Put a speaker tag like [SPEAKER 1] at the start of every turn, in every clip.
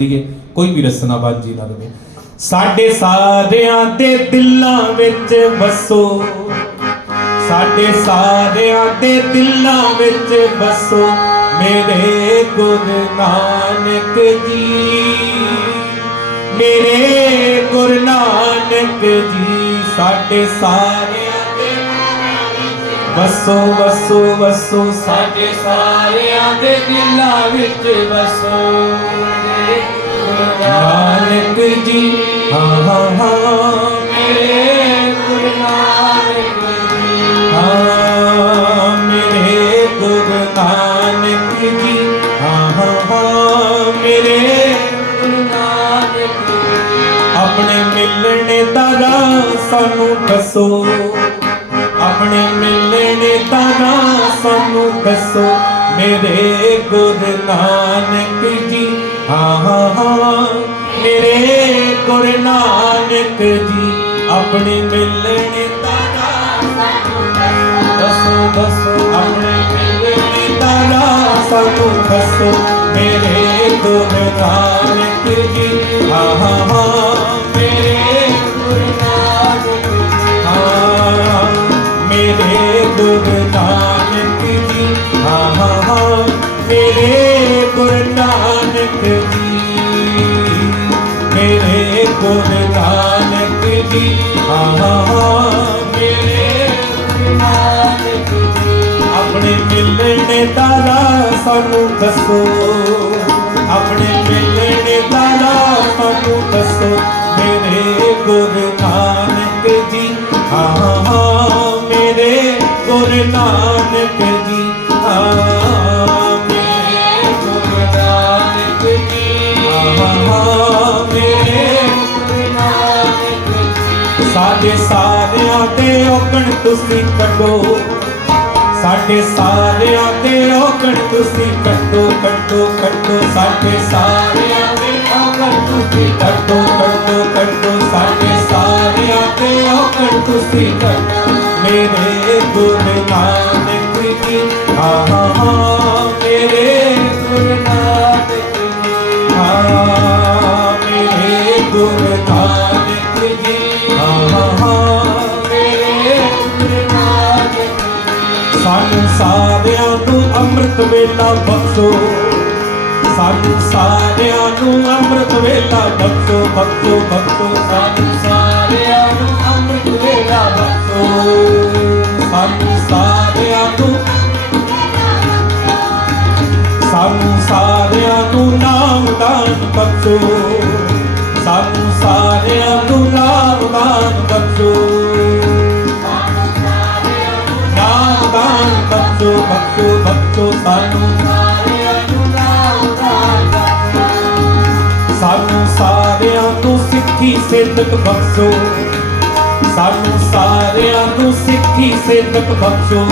[SPEAKER 1] ਸੀਗੇ ਕੋਈ ਵੀ ਰਸਨਾ ਬਾਜੀ ਨਾ ਰਵੇ। ਸਾਡੇ ਸਾਰਿਆਂ ਦੇ ਦਿਲਾਂ ਵਿੱਚ ਵਸੋ। ਸਾਡੇ ਸਾਰਿਆਂ ਦੇ ਦਿਲਾਂ ਵਿੱਚ ਵਸੋ। ਮੇਰੇ ਗੁਰੂ ਨਾਨਕ ਜੀ, ਮੇਰੇ ਗੁਰੂ ਨਾਨਕ ਜੀ, ਸਾਡੇ ਸਾਰਿਆਂ ਦੇ ਵਸੋ ਵਸੋ ਵਸੋ। ਸਾਡੇ ਸਾਰਿਆਂ ਦੇ ਦਿਲਾਂ ਵਿੱਚ ਵਸੋ। ਨਾਨਕ ਜੀ, ਹਾਂ ਹਾਂ ਹਾਂ, ਮੇਰੇ ਗੁਰੂ ਨਾਨਕ ਜੀ, ਹਾਂ ਮੇਰੇ ਗੁਰੂ ਨਾਨਕ ਜੀ ਹਾਂ ਹਾਂ ਹਾਂ ਮੇਰੇ ਗੁਰੂ ਨਾਨਕ ਜੀ ਆਪਣੇ ਮਿਲਣੇ ਦਾ ਰਾਹ ਸਾਨੂੰ ਦੱਸੋ। ਆਪਣੇ ਮਿਲਣੇ ਦਾ ਰਾਹ ਸਾਨੂੰ ਦੱਸੋ। ਮੇਰੇ ਗੁਰੂ ਨਾਨਕ ਹਾਂ ਹਾਂ ਹਾਂ ਮੇਰੇ ਗੁਰੂ ਨਾਨਕ ਜੀ, ਆਪਣੇ ਮਿਲਣੇ ਦਾ ਸਾਨੂੰ ਦੱਸੋ ਦੱਸੋ, ਆਪਣੇ ਮਿਲਣੇ ਦਾ ਰਾਹ ਸਾਨੂੰ ਦੱਸੋ, ਮੇਰੇ ਗੁਰੂ ਨਾਨਕ ਜੀ। ਹਾਂ ਹਾਂ ਹਾਂ ਮੇਰੇ ਗੁਰੂ ਨਾਨਕ ਹਾਂ ਆਪਣੇ ਮਿਲਣੇ ਦਾ ਸਾਨੂੰ ਦੱਸੋ। ਆਪਣੇ ਮਿਲਣੇ ਦੇ ਔਗਣ ਤੁਸੀਂ ਕੱਢੋ ਸਾਡੇ ਸਾਰਿਆਂ ਦੇ ਔਗਣ ਤੁਸੀਂ ਕੱਢੋ ਕੱਢੋ ਕੱਢੋ ਸਾਡੇ ਸਾਰਿਆਂ ਦੇ ਔਗਣ ਤੁਸੀਂ ਕੱਢੋ ਕੱਢੋ ਕੱਢੋ ਸਾਡੇ ਸਾਰਿਆਂ ਦੇ ਔਗਣ ਤੁਸੀਂ ਕੱਢੋ ਮੇਰੇ ਗੁਰੂ ਨਾਨਕ ਜੀ ਹਾਂ ਹਾਂ ਹਾਂ ਮੇਰੇ ਗੁਰੂ ਨਾਨਕ ਜੀ ਹਾਂ ਮੇਰੇ ਗੁਰੂ ਨਾਨਕ ਅੰਮ੍ਰਿਤ ਵੇਲਾ ਬਖਸ਼ੋ। ਸਾਨੂੰ ਸਾਰਿਆਂ ਨੂੰ ਅੰਮ੍ਰਿਤ ਵੇਲਾ ਬਖਸ਼ੋ ਬਖਸ਼ੋ ਬਖਸ਼ੋ। ਸਾਨੂੰ ਸਾਰਿਆਂ ਨੂੰ ਅੰਮ੍ਰਿਤ ਵੇਲਾ ਬਖਸ਼ੋ। ਸਾਨੂੰ ਸਾਰਿਆਂ ਨੂੰ ਸਾਨੂੰ ਸਾਰਿਆਂ ਨੂੰ ਨਾਮ ਦਾਨ ਬਖਸ਼ੋ। ਸਾਨੂੰ ਸਾਰਿਆਂ ਨੂੰ ਨਾਮ ਦਾਨ ਬਖਸ਼ੋ ਬਖਸ਼ੋ ਸਾਨੂੰ ਸਾਰਿਆਂ ਨੂੰ ਨਾਮ ਬਖਸ਼ੋ ਸਾਨੂੰ ਸਾਰਿਆਂ ਨੂੰ ਸਿੱਖੀ ਸਿੱਧਕ ਬਖਸ਼ੋ। ਸਾਨੂੰ ਸਾਰਿਆਂ ਨੂੰ ਸਿੱਖੀ ਸਿੱਧਕ ਬਖਸ਼ੋ।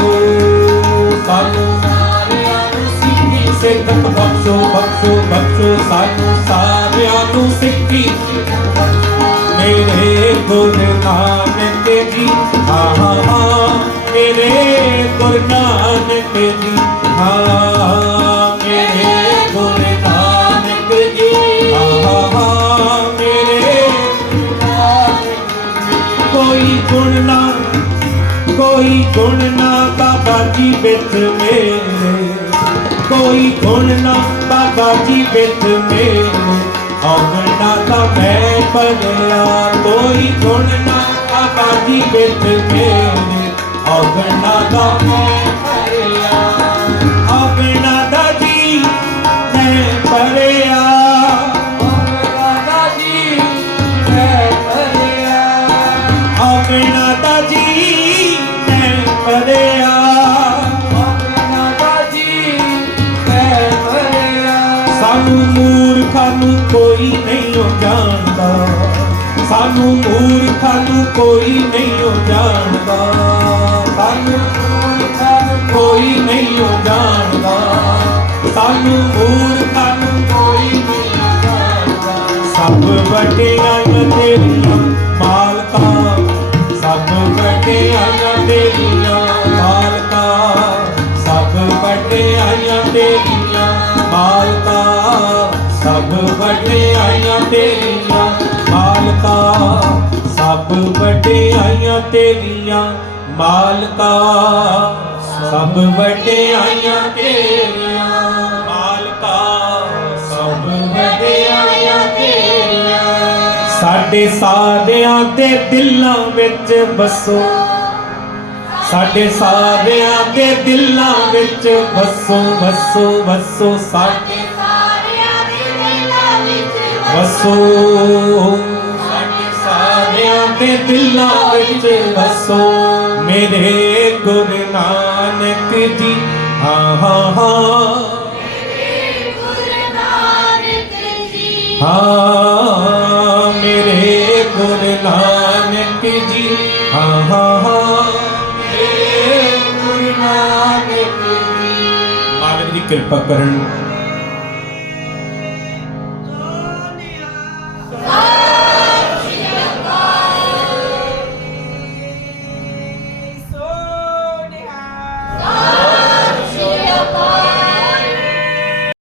[SPEAKER 1] ਸਾਨੂੰ ਸਾਰਿਆਂ ਨੂੰ ਸਿੱਖੀ ਸਿੱਧਕ ਬਖਸ਼ੋ ਬਖਸ਼ੋ ਬਖਸ਼ੋ। ਸਾਨੂੰ ਸਾਰਿਆਂ ਨੂੰ ਸਿੱਖੀ। ਮੇਰੇ ਗੁਰੂ ਨਾਨਕ ਬਾਬਾ ਮੇਰੇ। ਕੋਈ ਗੁਣ ਨਾ ਬਾਬਾ ਜੀ ਵਿੱਚ ਮੇਰੇ। ਔਗਣਾ ਤਾਂ ਮੈਂ ਪੜਿਆ ਕੋਈ ਗੁਣ ਨਾ ਬਾਬਾ ਜੀ ਵਿੱਚ ਮੇਰੇ। ਔਗਣਾ ਤਾਂ ਮੈਂ ਸਾਨੂੰ ਮੂਰਖਾਂ ਨੂੰ ਕੋਈ ਨਹੀਂ ਜਾਣਦਾ। ਸਾਨੂੰ ਮੂਰਖਾਂ ਨੂੰ ਕੋਈ ਨਹੀਂ ਓ ਜਾਣਦਾ। ਸਾਨੂੰ ਮੂਰਖਾਂ ਨੂੰ ਕੋਈ ਨਹੀਂ ਓ ਜਾਣਦਾ। ਸਾਨੂੰ ਮੂਰਖਾਂ ਨੂੰ ਕੋਈ ਨਹੀਂ ਜਾਣਦਾ। ਸਭ ਵਟਿਆਈਆਂ ਤੇਰੀਆਂ ਮਾਲਕਾ। ਸਭ ਵਟਿਆਈਆਂ ਤੇਰੀਆਂ ਮਾਲਕਾ। ਸਭ ਵਟਿਆਈਆਂ ਤੇਰੀਆਂ ਮਾਲਕਾ। ਸਭ ਵਡਿਆਈਆਂ ਤੇਰੀਆਂ, ਮਾਲਕਾ, ਸਭ ਵਡਿਆਈਆਂ ਤੇਰੀਆਂ, ਮਾਲਕਾ, ਸਭ ਵਡਿਆਈਆਂ ਤੇਰੀਆਂ, ਮਾਲਕਾ, ਸਭ ਵਡਿਆਈਆਂ ਤੇਰੀਆਂ। ਸਾਡੇ ਸਾਰਿਆਂ ਦੇ ਦਿਲਾਂ ਵਿੱਚ ਬਸੋ ਸਾਡੇ ਸਾਰਿਆਂ ਦੇ ਦਿਲਾਂ ਵਿੱਚ ਵਸੋ ਵਸੋ ਵਸੋ, ਸਾਡੇ ਵਸੋ। ਸਾਡੇ ਸਾਰਿਆਂ ਦੇ ਦਿਲਾਂ ਵਿੱਚ ਵਸੋ। ਮੇਰੇ ਗੁਰੂ ਨਾਨਕ ਜੀ। ਹਾਂ ਹਾਂ ਹਾਂ। ਹਾਂ, ਮੇਰੇ ਗੁਰੂ ਨਾਨਕ ਜੀ। ਹਾਂ ਹਾਂ ਹਾਂ। ਮੇਰੇ ਗੁਰੂ ਨਾਨਕ ਜੀ। ਮਾਲਕ ਦੀ ਕਿਰਪਾ ਕਰਨ।